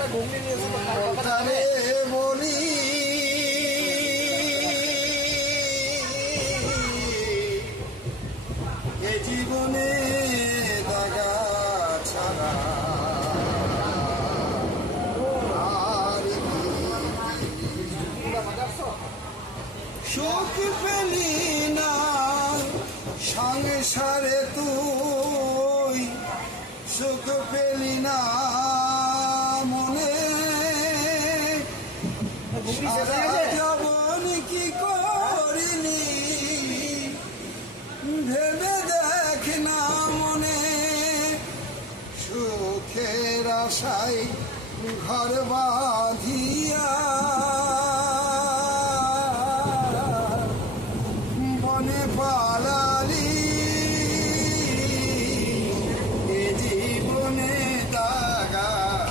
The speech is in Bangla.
তারে বলি এ জীবনে দাগা ছাড়া আর সুখ পেলি না সংসারে তুই সুখ পেলি না মনে জীবন কি করিনি ভেবে দেখ না মনে সুখের আশায় ঘর বাঁধিয়া